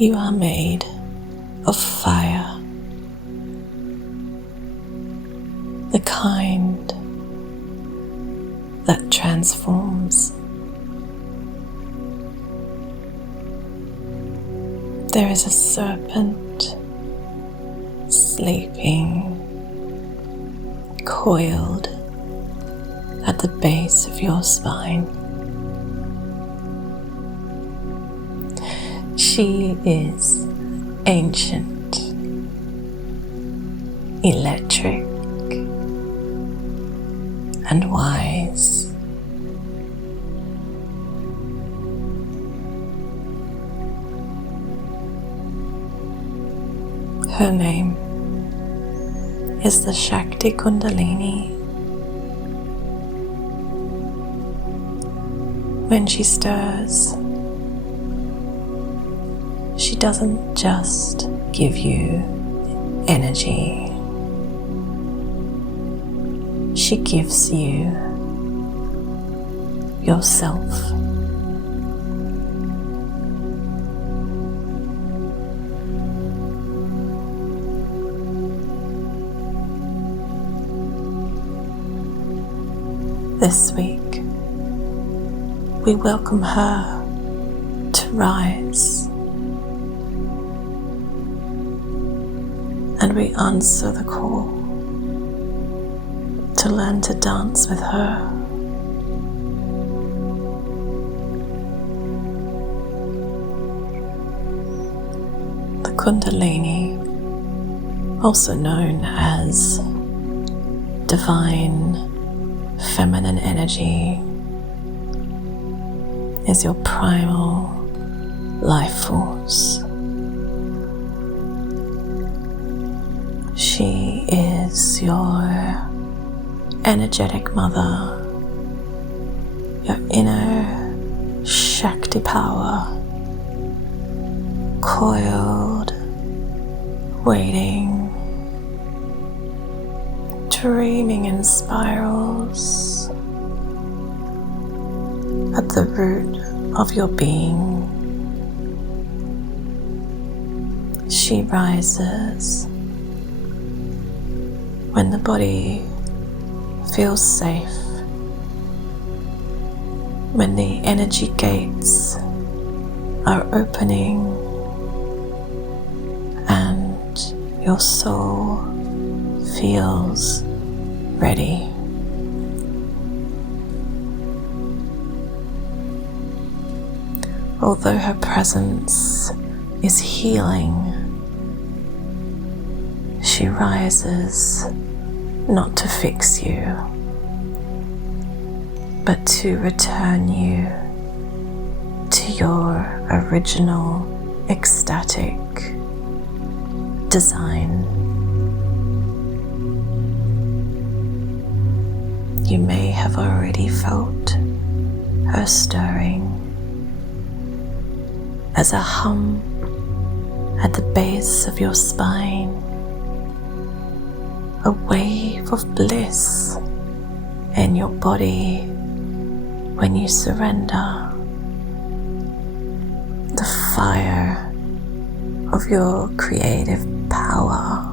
You are made of fire, the kind that transforms. There is a serpent sleeping, coiled at the base of your spine. She is ancient, electric, and wise. Her name is the Shakti Kundalini. When she stirs, she doesn't just give you energy. She gives you yourself. This week, we welcome her to rise, and we answer the call to learn to dance with her. The Kundalini, also known as divine feminine energy, is your primal life force. She is your energetic mother, your inner Shakti power, coiled, waiting, dreaming in spirals at the root of your being. She rises when the body feels safe, when the energy gates are opening and your soul feels ready. Although her presence is healing, she rises not to fix you, but to return you to your original ecstatic design. You may have already felt her stirring as a hum at the base of your spine, a wave of bliss in your body when you surrender. The fire of your creative power.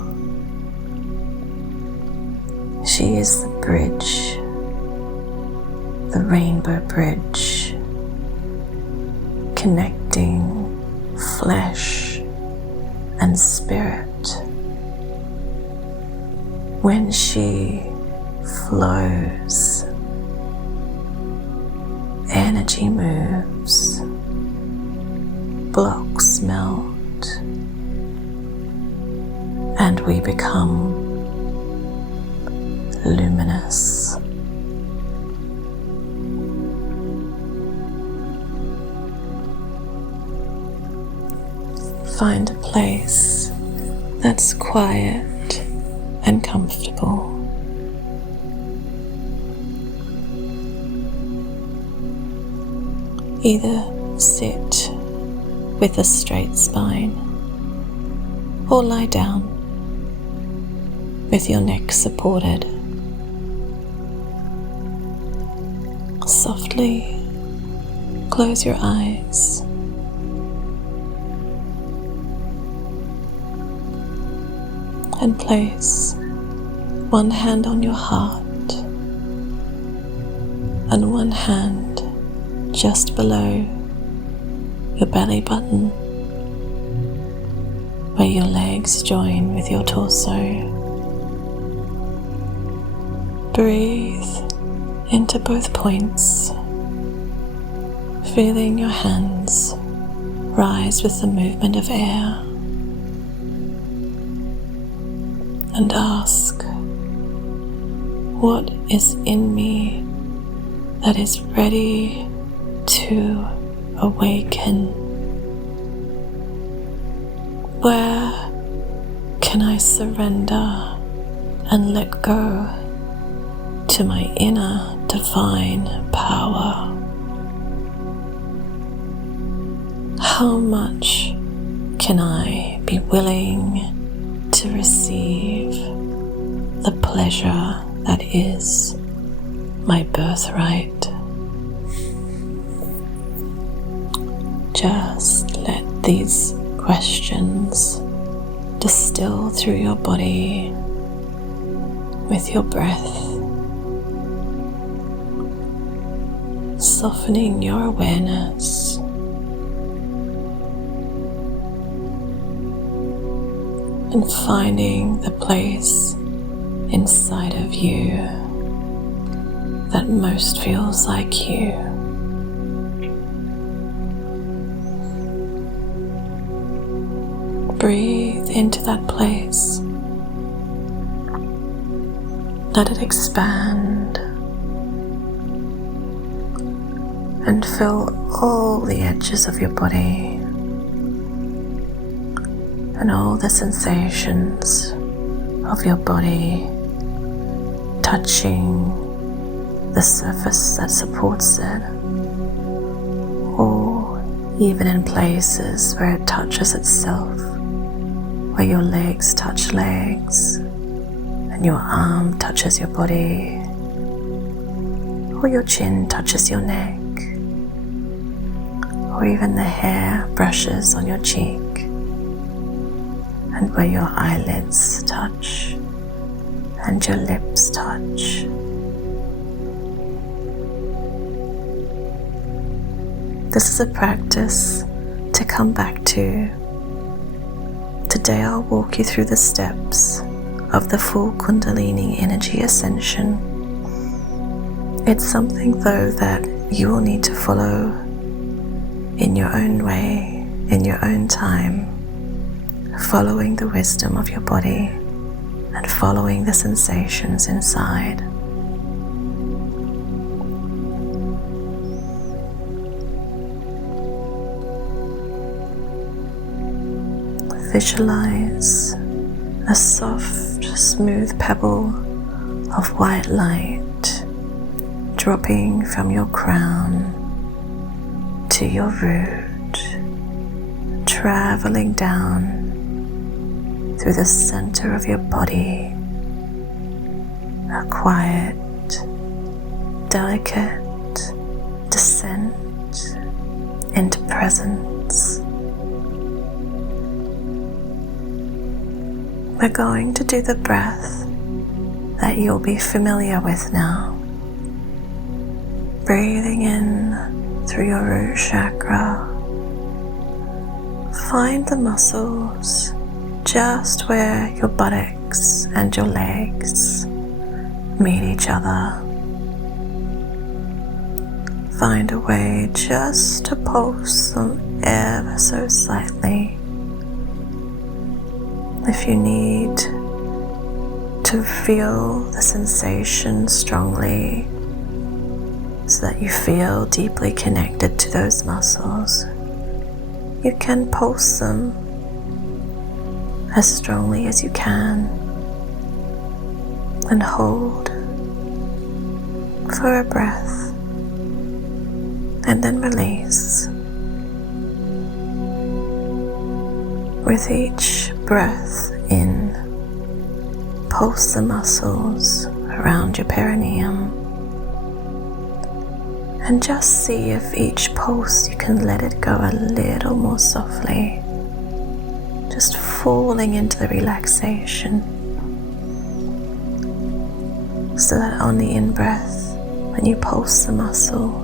She is the bridge, the rainbow bridge, connecting flesh and spirit. When she flows, energy moves, blocks melt, and we become luminous. Find a place that's quiet and comfortable. Either sit with a straight spine or lie down with your neck supported. Softly close your eyes and place one hand on your heart and one hand just below your belly button, where your legs join with your torso. Breathe into both points, feeling your hands rise with the movement of air, and ask, what is in me that is ready to awaken? Where can I surrender and let go to my inner divine power? How much can I be willing to receive the pleasure that is my birthright? Just let these questions distill through your body with your breath, softening your awareness and finding the place inside of you that most feels like you. Breathe into that place. Let it expand and fill all the edges of your body and all the sensations of your body touching the surface that supports it, or even in places where it touches itself, where your legs touch legs and your arm touches your body, or your chin touches your neck, or even the hair brushes on your cheek, and where your eyelids touch and your lips touch. This is a practice to come back to. Today I'll walk you through the steps of the full Kundalini energy ascension. It's something though that you will need to follow in your own way, in your own time, following the wisdom of your body and following the sensations inside. Visualize a soft, smooth pebble of white light dropping from your crown to your root, traveling down through the center of your body, a quiet, delicate descent into presence. We're going to do the breath that you'll be familiar with now. Breathing in through your root chakra. Find the muscles just where your buttocks and your legs meet each other. Find a way just to pulse them ever so slightly. If you need to feel the sensation strongly so that you feel deeply connected to those muscles, you can pulse them as strongly as you can and hold for a breath and then release. With each breath in, pulse the muscles around your perineum and just see if each pulse you can let it go a little more softly, just falling into the relaxation, so that on the in-breath, when you pulse the muscle,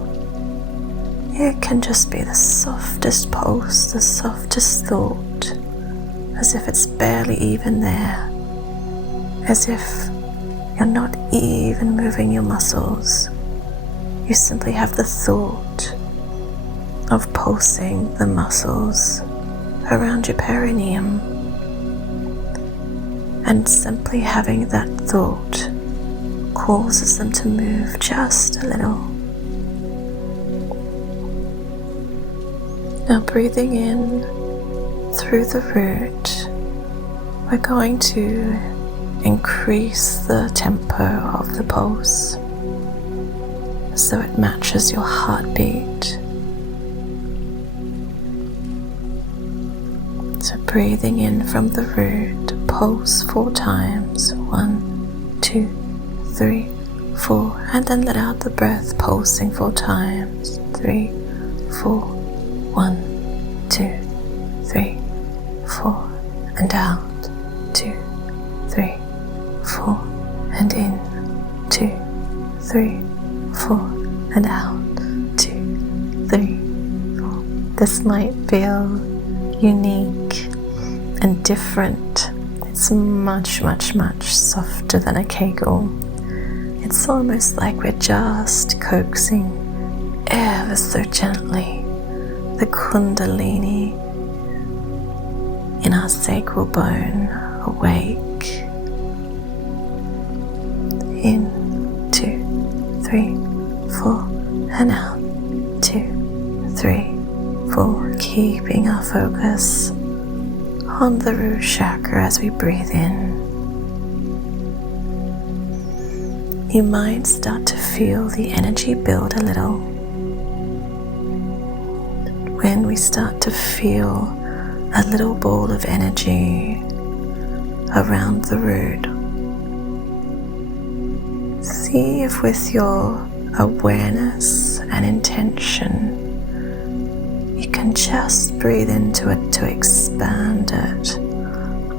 it can just be the softest pulse, the softest thought, as if it's barely even there, as if you're not even moving your muscles. You simply have the thought of pulsing the muscles around your perineum, and simply having that thought causes them to move just a little. Now, breathing in through the root, we're going to increase the tempo of the pulse so it matches your heartbeat. So breathing in from the root, pulse 4 times, 1, 2, 3, 4, and then let out the breath, pulsing 4 times, 3, 4, 1, 2, 3, 4, and out, 2, 3, 4, and in, 2, 3, 4, and out, 2, 3, 4. This might feel unique and different. It's much, much, much softer than a kegel. It's almost like we're just coaxing ever so gently the Kundalini in our sacral bone awake. In, 2, 3, 4, and out, 2, 3, 4, keeping our focus on the root chakra as we breathe in. You might start to feel the energy build a little. When we start to feel a little ball of energy around the root, see if with your awareness and intention you can just breathe into it to expand it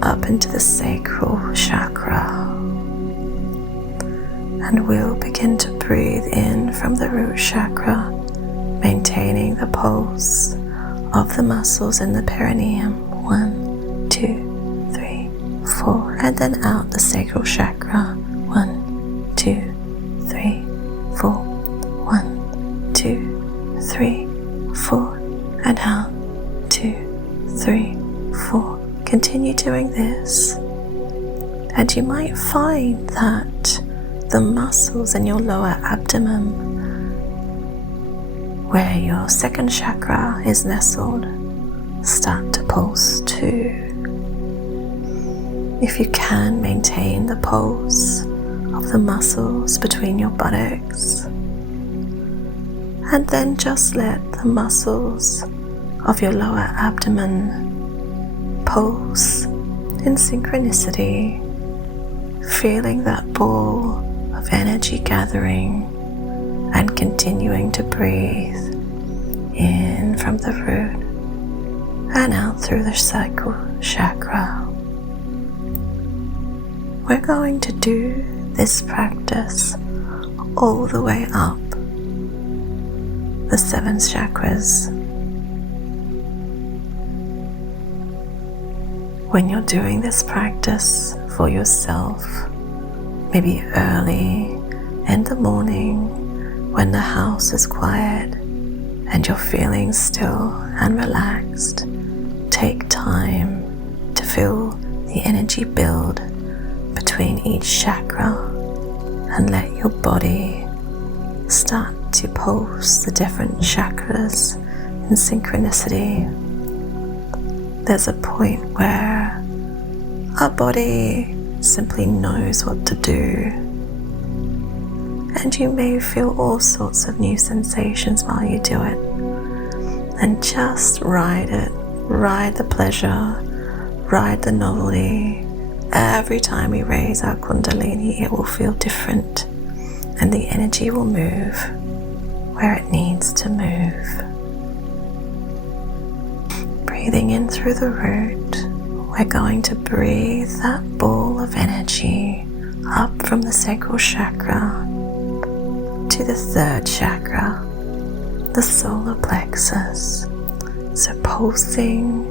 up into the sacral chakra. And we'll begin to breathe in from the root chakra, maintaining the pulse of the muscles in the perineum. 1, 2, 3, 4, and then out the sacral chakra. 1, 2, 3, 4, 1, 2, 3, 4, and out, 2, 3, 4. Continue doing this, and you might find that the muscles in your lower abdomen, where your second chakra is nestled, start to pulse too. If you can, maintain the pulse of the muscles between your buttocks, and then just let the muscles of your lower abdomen pulse in synchronicity, feeling that ball of energy gathering and continuing to breathe in from the root and out through the sacral chakra. We're going to do this practice all the way up the 7 chakras. When you're doing this practice for yourself, maybe early in the morning when the house is quiet and you're feeling still and relaxed, take time to feel the energy build between each chakra and let your body start to pulse the different chakras in synchronicity. There's a point where our body simply knows what to do, and you may feel all sorts of new sensations while you do it. And just ride it, ride the pleasure, ride the novelty. Every time we raise our Kundalini, it will feel different, and the energy will move where it needs to move. Breathing in through the root, we're going to breathe that ball of energy up from the sacral chakra to the third chakra, the solar plexus. So pulsing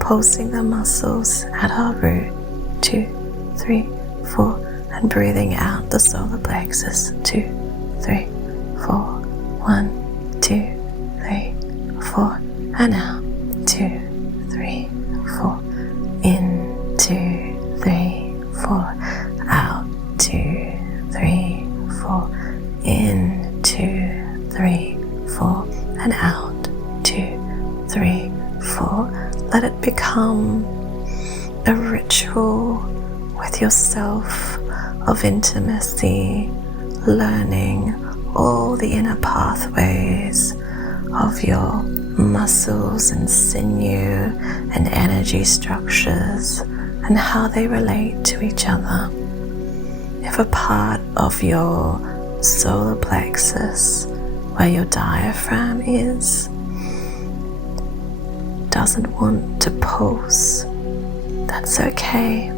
the muscles at our root, 2, 3, 4, and breathing out the solar plexus, 2, 3, 4, 1, 2, 3, 4, and out, 2, 3, 4, in, 2, 3, 4, out, 2, 3, 4, in, 2, 3, 4, and out, 2, 3, 4. Let it become a ritual with yourself of intimacy, learning all the inner pathways of your muscles and sinew and energy structures and how they relate to each other. If a part of your solar plexus, where your diaphragm is, doesn't want to pulse, that's okay.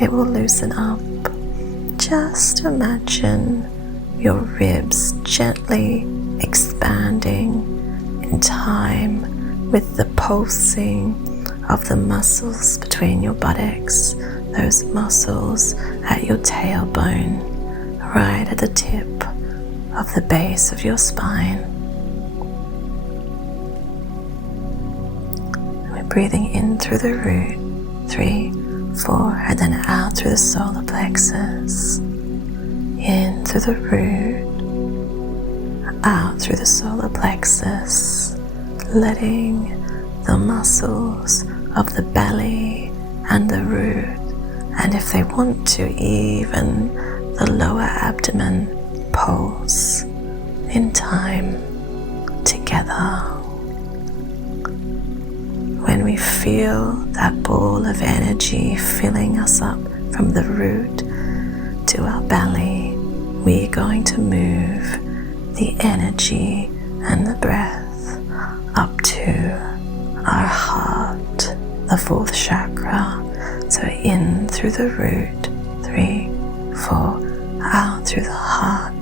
It will loosen up. Just imagine your ribs gently expanding in time with the pulsing of the muscles between your buttocks, those muscles at your tailbone, right at the tip of the base of your spine. Breathing in through the root, 3, 4, and then out through the solar plexus. In through the root, out through the solar plexus, letting the muscles of the belly and the root, and if they want to, even the lower abdomen, pulse in time together. When we feel that ball of energy filling us up from the root to our belly, we're going to move the energy and the breath up to our heart, the fourth chakra. So in through the root, 3, 4, out through the heart,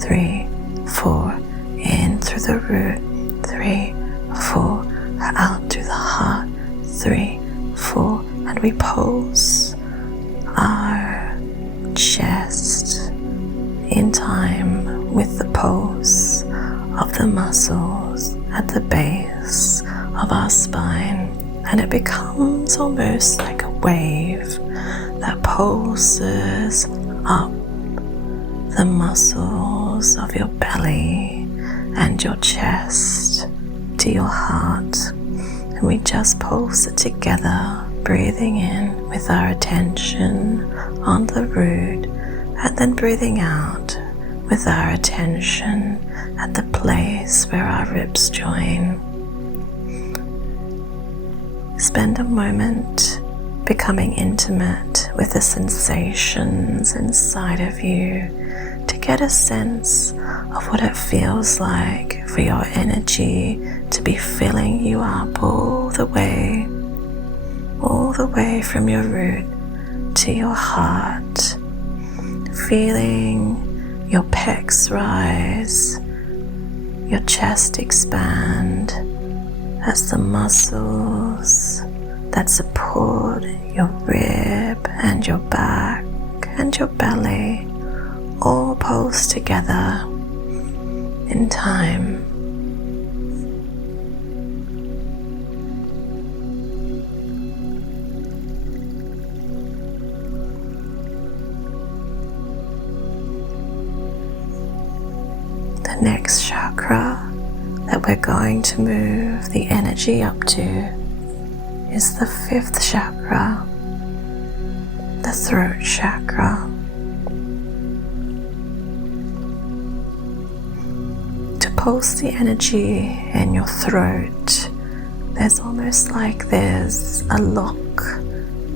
3, 4, in through the root, 3, 4, out through the heart, 3, 4, and we pulse our chest in time with the pulse of the muscles at the base of our spine, and it becomes almost like a wave that pulses up the muscles of your belly and your chest to your heart, and we just pulse it together, breathing in with our attention on the root, and then breathing out with our attention at the place where our ribs join. Spend a moment becoming intimate with the sensations inside of you to get a sense of what it feels like for your energy to be filling you up all the way from your root to your heart, feeling your pecs rise, your chest expand as the muscles that support your rib and your back and your belly all pulse together in time. The next chakra that we're going to move the energy up to is the fifth chakra, the throat chakra. To pulse the energy in your throat, there's almost like there's a lock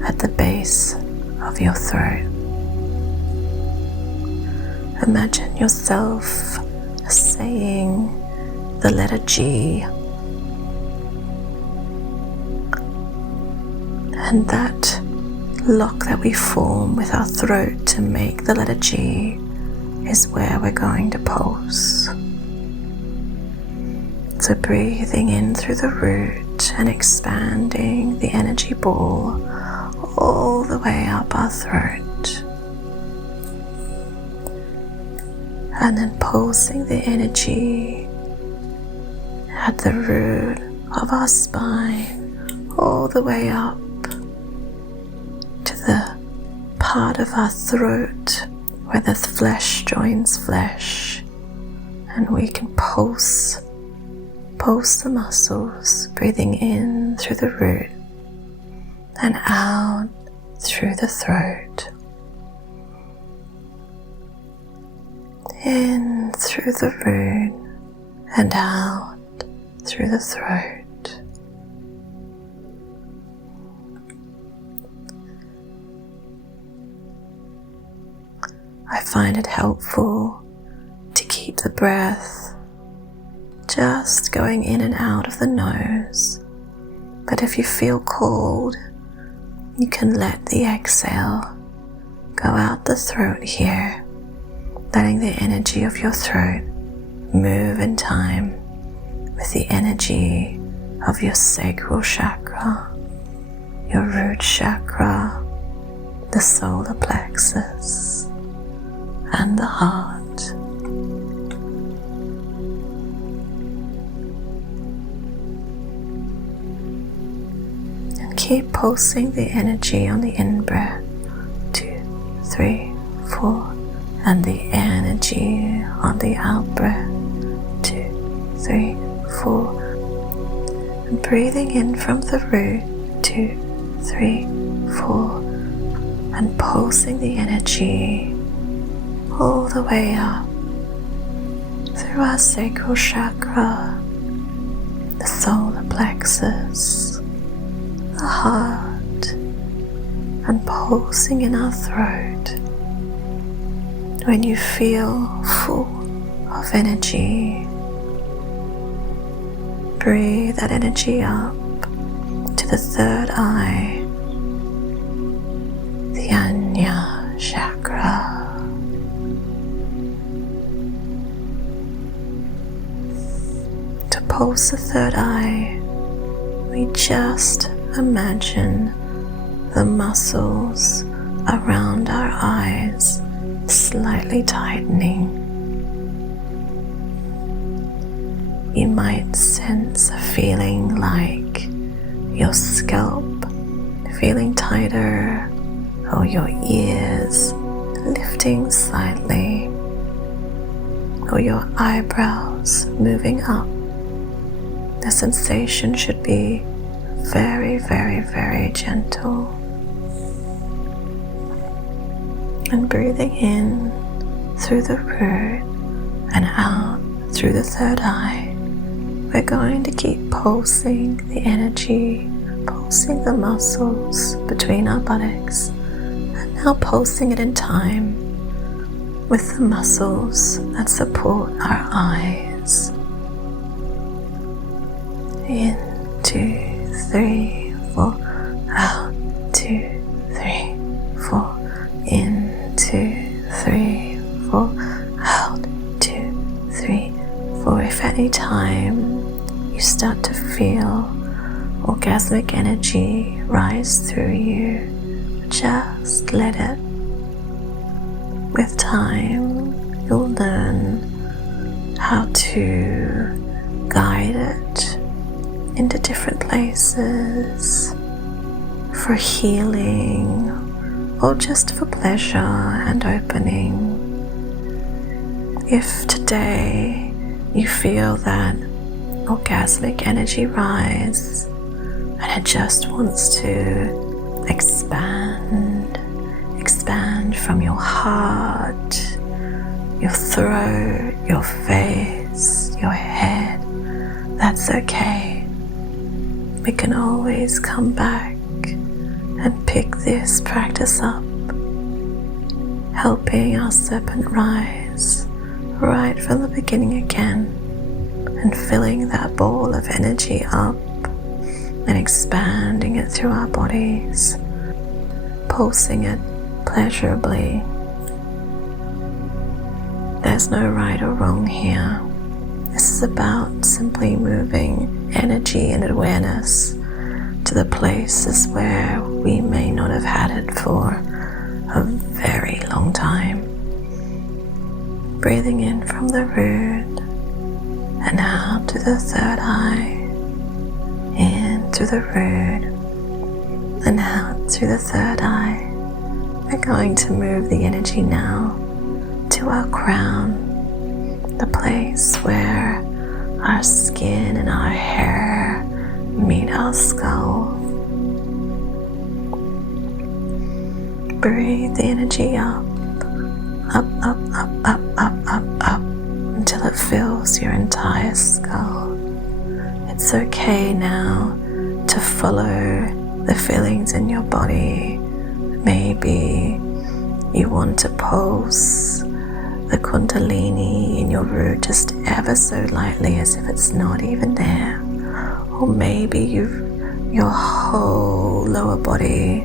at the base of your throat. Imagine yourself saying the letter G, And that lock that we form with our throat to make the letter G is where we're going to pulse. So breathing in through the root and expanding the energy ball all the way up our throat. And then pulsing the energy at the root of our spine all the way up to the part of our throat where the flesh joins flesh, and we can pulse the muscles, breathing in through the root and out through the throat. In through the root and out through the throat. I find it helpful to keep the breath just going in and out of the nose, but if you feel called, you can let the exhale go out the throat here, letting the energy of your throat move in time with the energy of your sacral chakra, your root chakra, the solar plexus, and the heart. And keep pulsing the energy on the in-breath, 2, 3, 4, and the energy on the out-breath, 2, 3, 4, and breathing in from the root, 2, 3, 4, and pulsing the energy all the way up through our sacral chakra, the solar plexus, the heart, and pulsing in our throat. When you feel full of energy, breathe that energy up to the third eye, the Ajna chakra. To pulse the third eye, we just imagine the muscles around our eyes slightly tightening. You might sense a feeling like your scalp feeling tighter, or your ears lifting slightly, or your eyebrows moving up. The sensation should be very, very, very gentle. And breathing in through the root and out through the third eye, we're going to keep pulsing the energy, pulsing the muscles between our buttocks, and now pulsing it in time with the muscles that support our eyes. In, 2, 3, 4, out, 2, 3, 4, in, 2, 3, 4, out, 2, 3, 4. If at any time you start to feel orgasmic energy rise through you, just let it. With time, you'll learn how to guide it into different places for healing or just for pleasure and opening. If today you feel that orgasmic energy rise and it just wants to expand from your heart, your throat, your face, your head, that's okay. We can always come back and pick this practice up, helping our serpent rise right from the beginning again, and filling that ball of energy up and expanding it through our bodies, pulsing it pleasurably. There's no right or wrong here. This is about simply moving energy and awareness to the places where we may not have had it for a very long time. Breathing in from the root and out to the third eye, in through the root and out through the third eye. We're going to move the energy now to our crown, the place where our skin and our hair meet our skull. Breathe the energy up, up, up, up, up, up, up, up, until it fills your entire skull. It's okay now to follow the feelings in your body. Maybe you want to pulse the Kundalini in your root just ever so lightly, as if it's not even there. Or maybe your whole lower body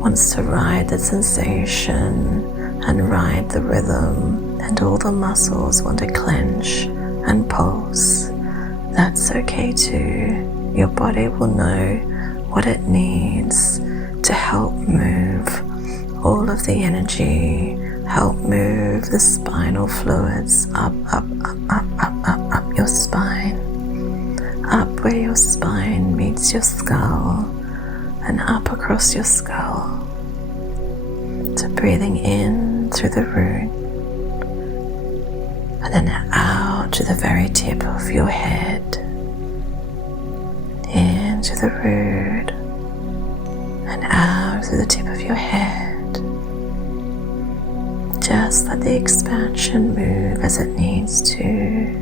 wants to ride the sensation and ride the rhythm, and all the muscles want to clench and pulse. That's okay too. Your body will know what it needs to help move all of the energy, help move the spinal fluids up, up, up, up, up, up, up your spine, up where your spine meets your skull, and up across your skull. So breathing in through the root, and then out to the very tip of your head, into the root, and out through the tip of your head. Just let the expansion move as it needs to.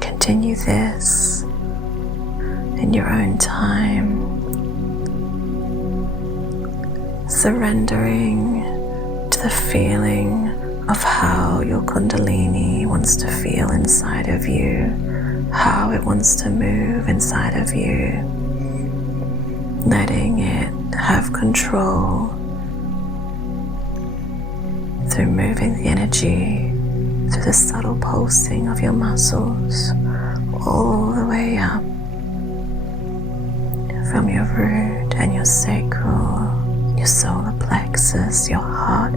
Continue this in your own time, surrendering to the feeling of how your Kundalini wants to feel inside of you, how it wants to move inside of you, letting it have control through moving the energy through the subtle pulsing of your muscles all the way up from your root and your sacral, your solar plexus, your heart,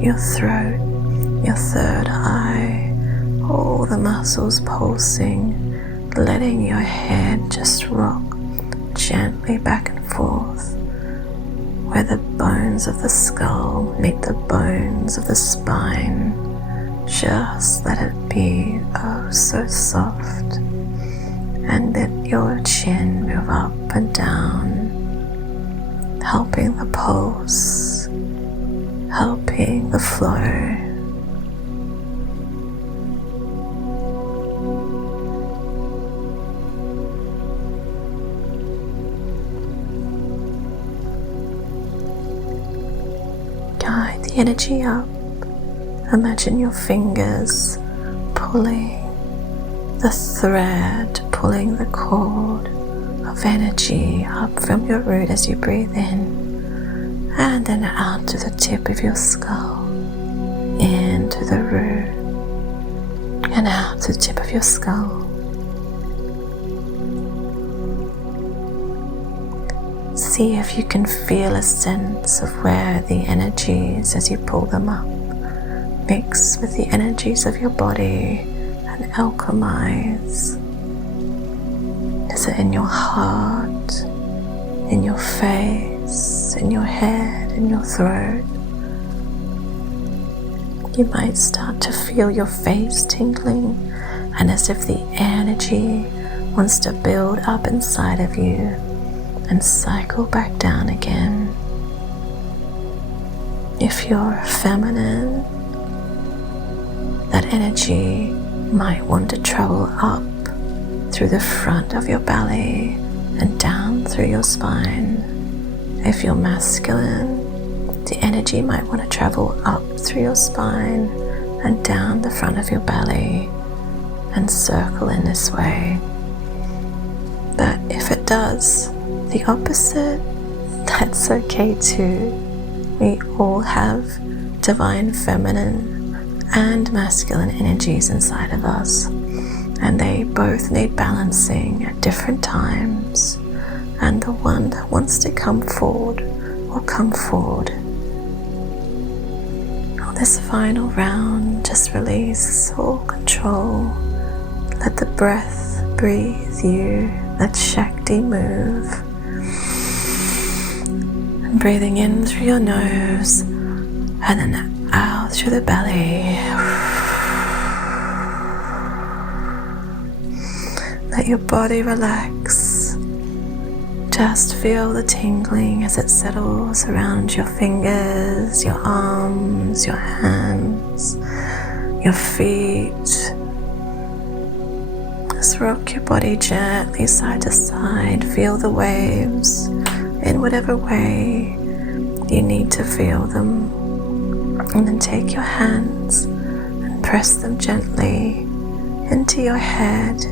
your throat, your third eye, all the muscles pulsing, letting your head just rock gently back and forth, where the bones of the skull meet the bones of the spine. Just let it be oh so soft, and let your chin move up and down, helping the pulse, helping the flow. Guide the energy up. Imagine your fingers pulling the thread, pulling the cord of energy up from your root as you breathe in, and then out to the tip of your skull, into the root, and out to the tip of your skull. See if you can feel a sense of where the energies, as you pull them up, mix with the energies of your body and alchemize. Is it in your heart, in your face, in your head, in your throat? You might start to feel your face tingling, and as if the energy wants to build up inside of you and cycle back down again. If you're feminine, that energy might want to travel up through the front of your belly and down through your spine. If you're masculine, the energy might want to travel up through your spine and down the front of your belly and circle in this way. But if it does the opposite, that's okay too. We all have divine feminine and masculine energies inside of us, and they both need balancing at different times, and the one that wants to come forward will come forward. On this final round, just release all control. Let the breath breathe you. Let Shakti move. And breathing in through your nose and then out through the belly. Let your body relax. Just feel the tingling as it settles around your fingers, your arms, your hands, your feet. Just rock your body gently side to side. Feel the waves in whatever way you need to feel them. And then take your hands and press them gently into your head,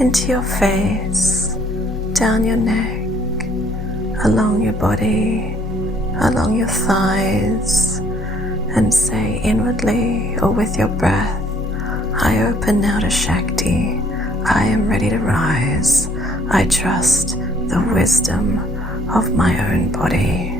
into your face, down your neck, along your body, along your thighs, and say inwardly or with your breath, I open now to Shakti. I am ready to rise. I trust the wisdom of my own body.